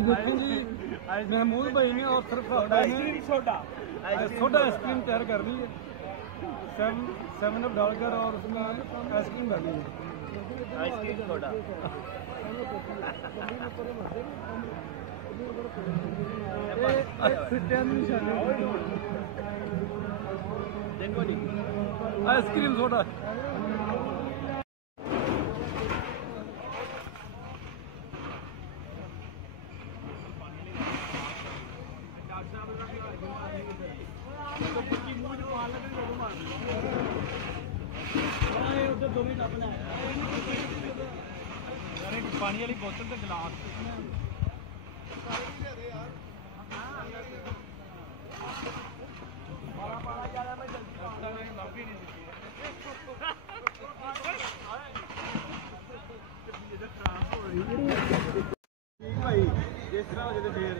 ये देखें जी महमूद भाई ने और सिर्फ सोडा आइसक्रीम तैयार करनी है, 7 अप डालकर और उसमें आइसक्रीम डाली है। आइसक्रीम सोडा देखो जी आइसक्रीम सोडा। पानी वाली बोतल से गिलास भाई जिस तरह हो जाए फिर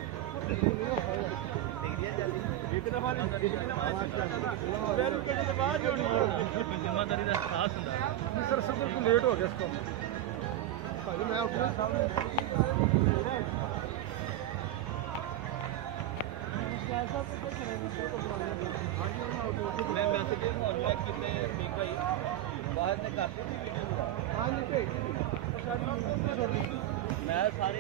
जिम्मेदारी का एहसास होता है। सर सब लेट हो गया इसको मैं उठना मैं मैसेज कितने भाई बाहर ने करती थी वीडियो मैं सारे